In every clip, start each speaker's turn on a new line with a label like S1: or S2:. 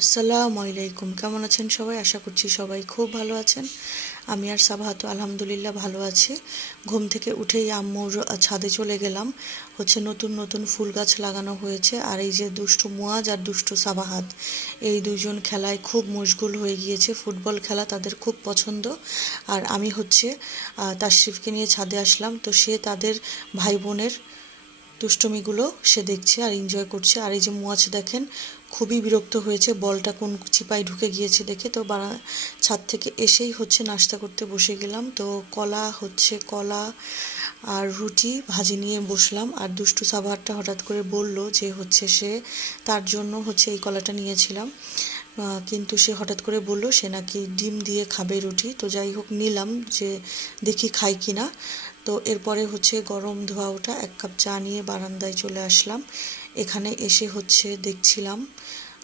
S1: আসসালামু আলাইকুম। কেমন আছেন সবাই? আশা করছি সবাই খুব ভালো আছেন। আমি আর সাবাহাতো আলহামদুলিল্লাহ ভালো আছি। ঘুম থেকে উঠেই আম্মুর ছাদে চলে গেলাম। হচ্ছে নতুন নতুন ফুল গাছ লাগানো হয়েছে। আর এই যে দুষ্টু মুয়াজ আর দুষ্টু সাবাহাত, এই দুজন খেলায় খুব মশগুল হয়ে গিয়েছে। ফুটবল খেলা তাদের খুব পছন্দ। আর আমি হচ্ছে তাশরিফকে নিয়ে ছাদে আসলাম। তো সে তাদের ভাই বোনের দুষ্টমিগুলো সে দেখছে আর এনজয় করছে। আর এই যে মুয়াজ দেখেন খুবই বিরক্ত হয়েছে। বলটা কোন চিপায় ঢুকে গিয়েছে দেখে তো বাড়া ছাদ থেকে এসেই হচ্ছে নাস্তা করতে বসে গেলাম। তো কলা হচ্ছে কলা আর রুটি ভাজি নিয়ে বসলাম আর দুষ্টু সাভারটা হঠাৎ করে বলল যে হচ্ছে সে তার জন্য হচ্ছে এই কলাটা নিয়েছিলাম। কিন্তু সে হঠাৎ করে বলল সে নাকি ডিম দিয়ে খাবে রুটি। তো যাই হোক নিলাম যে দেখি খাই কিনা। তো এরপরে হচ্ছে গরম ধোয়া ওটা এক কাপ চা নিয়ে বারান্দায় চলে আসলাম। এখানে এসে হচ্ছে দেখছিলাম,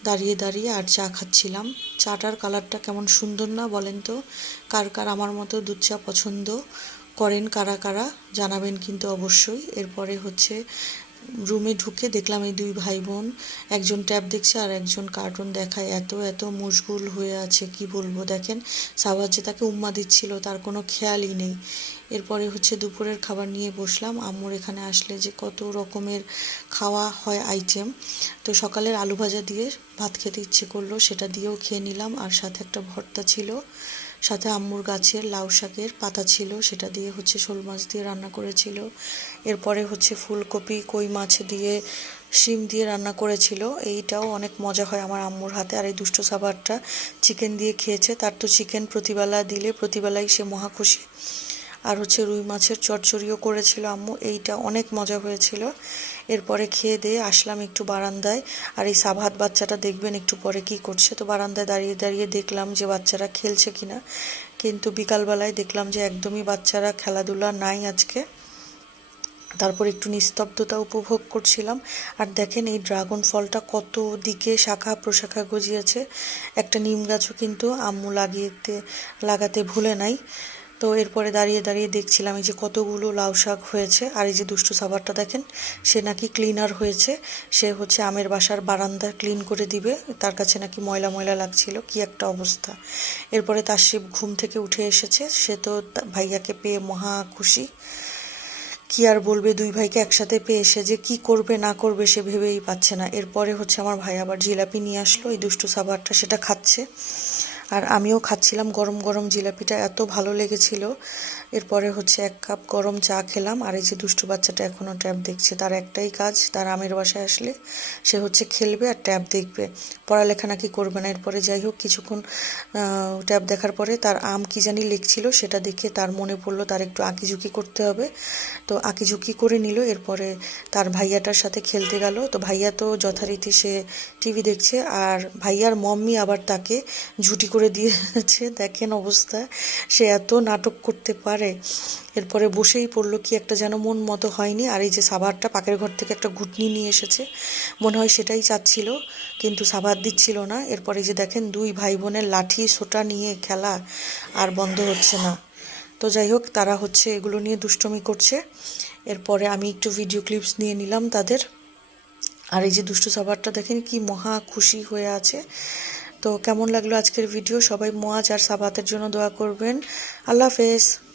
S1: দাঁড়িয়ে দাঁড়িয়ে আর চা খাচ্ছিলাম। চাটার কালারটা কেমন সুন্দর না বলেন তো? কার কার আমার মতো দুধ চা পছন্দ করেন কারা কারা জানাবেন কিন্তু অবশ্যই। এরপরে হচ্ছে রুমে ঢুকে দেখলাম এই দুই ভাই বোন একজন ট্যাব দেখছে আর একজন কার্টুন দেখায়। এত এত মশগুল হয়ে আছে, কি বলব? দেখেন সাবাজ যে তাকে উম্মা দিচ্ছিল, তার কোনো খেয়ালই নেই। এরপরে হচ্ছে দুপুরের খাবার নিয়ে বসলাম। আম্মুর এখানে আসলে যে কত রকমের খাওয়া হয় আইটেম তো সকালের আলু ভাজা দিয়ে ভাত খেতে ইচ্ছে করল, সেটা দিয়েও খেয়ে নিলাম। আর সাথে একটা ভর্তা ছিল। সাথে আম্মুর গাছের লাউ শাকের পাতা ছিল, সেটা দিয়ে হচ্ছে শোল মাছ দিয়ে রান্না করেছিল। এরপরে হচ্ছে ফুলকপি, কই মাছ দিয়ে, শিম দিয়ে রান্না করেছিল। এইটাও অনেক মজা হয় আমার আম্মুর হাতে। আর এই দুষ্ট সাবারটা চিকেন দিয়ে খেয়েছে। তার তো চিকেন প্রতিবেলা দিলে প্রতিবেলাই সে মহা খুশি। আর হচ্ছে রুই মাছের চচ্চড়িও করেছিল আম্মু। এইটা অনেক মজা হয়েছিল। এরপরে খেয়ে দিয়ে আসলাম একটু বারান্দায়। আর এই সাভাত বাচ্চাটা দেখবেন একটু পরে কি করছে। তো বারান্দায় দাঁড়িয়ে দাঁড়িয়ে দেখলাম যে বাচ্চারা খেলছে কিনা। কিন্তু বিকালবেলায় দেখলাম যে একদমই বাচ্চারা খেলাধুলা নাই আজকে। তারপর একটু নিস্তব্ধতা উপভোগ করছিলাম। আর দেখেন এই ড্রাগন ফলটা কত দিকে শাখা প্রশাখা গজিয়েছে। একটা নিম গাছও কিন্তু আম্মু লাগিয়েতে, লাগাতে ভুলে নাই। তো এরপরে দাঁড়িয়ে দাঁড়িয়ে দেখছিলাম এই যে কতগুলো লাউ শাক হয়েছে। আর এই যে দুষ্টু সাবারটা দেখেন, সে নাকি ক্লিনার হয়েছে। সে হচ্ছে আমের বাসার বারান্দা ক্লিন করে দিবে। তার কাছে নাকি ময়লা ময়লা লাগছিল। কি একটা অবস্থা। এরপরে তার শিব ঘুম থেকে উঠে এসেছে। সে তো ভাইয়াকে পেয়ে মহা খুশি। কি আর বলবে, দুই ভাইকে একসাথে পেয়ে এসে যে কি করবে, না করবে সে ভেবেই পাচ্ছে না। এরপরে হচ্ছে আমার ভাই আবার জিলাপি নিয়ে আসলো। এই দুষ্টু সাবারটা সেটা খাচ্ছে। আর আমিও খাচ্ছিলাম গরম গরম জিলাপিটা, এত ভালো লেগেছিল। এরপরে হচ্ছে এক কাপ গরম চা খেলাম, আর এই যে দুষ্টু বাচ্চাটা এখনও ট্যাব দেখছে। তার একটাই কাজ, তার আমের বাসায় আসলে সে হচ্ছে খেলবে আর ট্যাব দেখবে। পড়ালেখা নাকি করবে না। এরপরে যাই হোক, কিছুক্ষণ ট্যাব দেখার পরে তার আম কি জানি লিখছিল, সেটা দেখে তার মনে পড়ল তার একটু আঁকিঝুঁকি করতে হবে। তো আঁকিঝুঁকি করে নিল, এরপরে তার ভাইয়াটার সাথে খেলতে গেল। তো ভাইয়া তো যথারীতি সে টিভি দেখছে, আর ভাইয়ার মম্মি আবার তাকে ঝুটি করে দিয়েছে। দেখেন অবস্থা। সে এত নাটক করতে পারে। এরপরে বসেই পড়ল কি একটা যেন মন মতো হয়নি। আর এই যে সাবারটা পাকের ঘর থেকে একটা ঘুটনি নিয়ে এসেছে। মনে হয় সেটাই চাচ্ছিল, কিন্তু সাবার দিচ্ছিল না। এরপরে যে দেখেন দুই ভাই বোনের লাঠি, সোটা নিয়ে খেলা আর বন্ধ হচ্ছে না। তো যাই হোক, তারা হচ্ছে এগুলো নিয়ে দুষ্টমি করছে। এরপরে আমি একটু ভিডিও ক্লিপস নিয়ে নিলাম তাদের। আর এই যে দুষ্টু সাবারটা দেখেন কি মহা খুশি হয়ে আছে। তো কেমন লাগল আজকের ভিডিও সবাই মোয়াজ আর সাবাতের জন্য দোয়া করবেন। আল্লাহ হাফেজ।